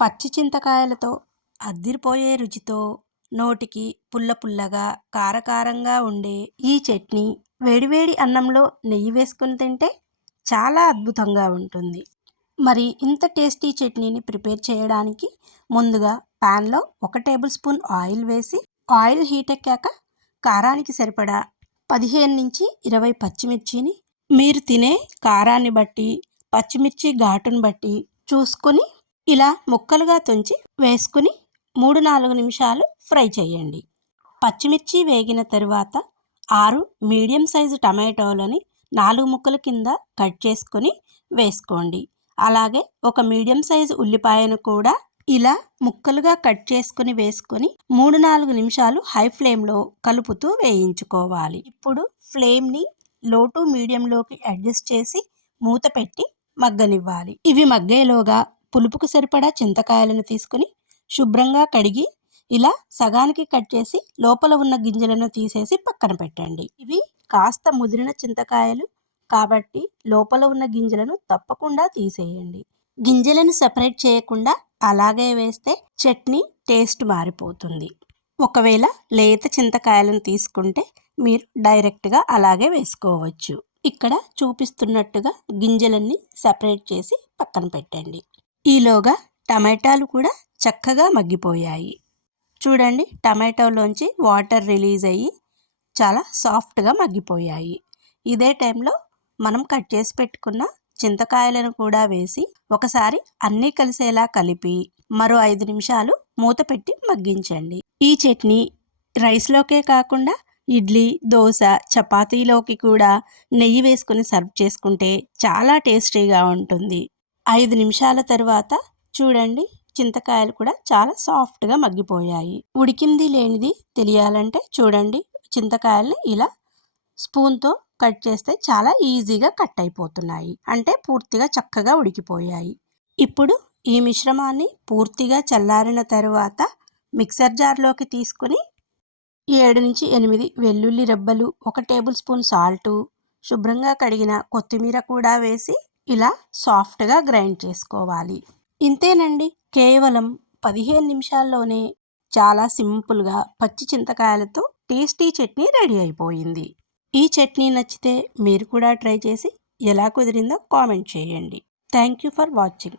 పచ్చి చింతకాయలతో అద్దిరిపోయే రుచితో నోటికి పుల్ల పుల్లగా కారకారంగా ఉండే ఈ చట్నీ వేడివేడి అన్నంలో నెయ్యి వేసుకుని తింటే చాలా అద్భుతంగా ఉంటుంది. మరి ఇంత టేస్టీ చట్నీని ప్రిపేర్ చేయడానికి ముందుగా ప్యాన్లో ఒక టేబుల్ స్పూన్ ఆయిల్ వేసి ఆయిల్ హీట్ ఎక్కాక కారానికి సరిపడా పదిహేను నుంచి ఇరవై పచ్చిమిర్చిని మీరు తినే కారాన్ని బట్టి పచ్చిమిర్చి ఘాటును బట్టి చూసుకొని ఇలా ముక్కలుగా తుంచి వేసుకుని మూడు నాలుగు నిమిషాలు ఫ్రై చేయండి. పచ్చిమిర్చి వేగిన తరువాత ఆరు మీడియం సైజు టమాటోలని నాలుగు ముక్కల కింద కట్ చేసుకొని వేసుకోండి. అలాగే ఒక మీడియం సైజు ఉల్లిపాయను కూడా ఇలా ముక్కలుగా కట్ చేసుకుని వేసుకొని మూడు నాలుగు నిమిషాలు హై ఫ్లేమ్లో కలుపుతూ వేయించుకోవాలి. ఇప్పుడు ఫ్లేమ్ని లో టు మీడియంలోకి అడ్జస్ట్ చేసి మూత పెట్టి మగ్గనివ్వాలి. ఇవి మగ్గేలోగా పులుపుకు సరిపడా చింతకాయలను తీసుకుని శుభ్రంగా కడిగి ఇలా సగానికి కట్ చేసి లోపల ఉన్న గింజలను తీసేసి పక్కన పెట్టండి. ఇవి కాస్త ముదిరిన చింతకాయలు కాబట్టి లోపల ఉన్న గింజలను తప్పకుండా తీసేయండి. గింజలను సపరేట్ చేయకుండా అలాగే వేస్తే చట్నీ టేస్ట్ మారిపోతుంది. ఒకవేళ లేత చింతకాయలను తీసుకుంటే మీరు డైరెక్ట్గా అలాగే వేసుకోవచ్చు. ఇక్కడ చూపిస్తున్నట్టుగా గింజలన్నీ సపరేట్ చేసి పక్కన పెట్టండి. ఈలోగా టమాటాలు కూడా చక్కగా మగ్గిపోయాయి. చూడండి టమాటోలోంచి వాటర్ రిలీజ్ అయ్యి చాలా సాఫ్ట్గా మగ్గిపోయాయి. ఇదే టైంలో మనం కట్ చేసి పెట్టుకున్న చింతకాయలను కూడా వేసి ఒకసారి అన్నీ కలిసేలా కలిపి మరో ఐదు నిమిషాలు మూత పెట్టి మగ్గించండి. ఈ చట్నీ రైస్లోకే కాకుండా ఇడ్లీ దోశ చపాతీలోకి కూడా నెయ్యి వేసుకుని సర్వ్ చేసుకుంటే చాలా టేస్టీగా ఉంటుంది. ఐదు నిమిషాల తర్వాత చూడండి చింతకాయలు కూడా చాలా సాఫ్ట్గా మగ్గిపోయాయి. ఉడికింది లేనిది తెలియాలంటే చూడండి చింతకాయల్ని ఇలా స్పూన్తో కట్ చేస్తే చాలా ఈజీగా కట్ అయిపోతున్నాయి. అంటే పూర్తిగా చక్కగా ఉడికిపోయాయి. ఇప్పుడు ఈ మిశ్రమాన్ని పూర్తిగా చల్లారిన తరువాత మిక్సర్ జార్లోకి తీసుకుని ఏడు నుంచి ఎనిమిది వెల్లుల్లి రెబ్బలు ఒక టేబుల్ స్పూన్ సాల్టు శుభ్రంగా కడిగిన కొత్తిమీర కూడా వేసి ఇలా సాఫ్ట్గా గ్రైండ్ చేసుకోవాలి. ఇంతేనండి. కేవలం పదిహేను నిమిషాల్లోనే చాలా సింపుల్గా పచ్చి చింతకాయలతో టేస్టీ చట్నీ రెడీ అయిపోయింది. ఈ చట్నీ నచ్చితే మీరు కూడా ట్రై చేసి ఎలా కుదిరిందో కామెంట్ చేయండి. Thank you for watching.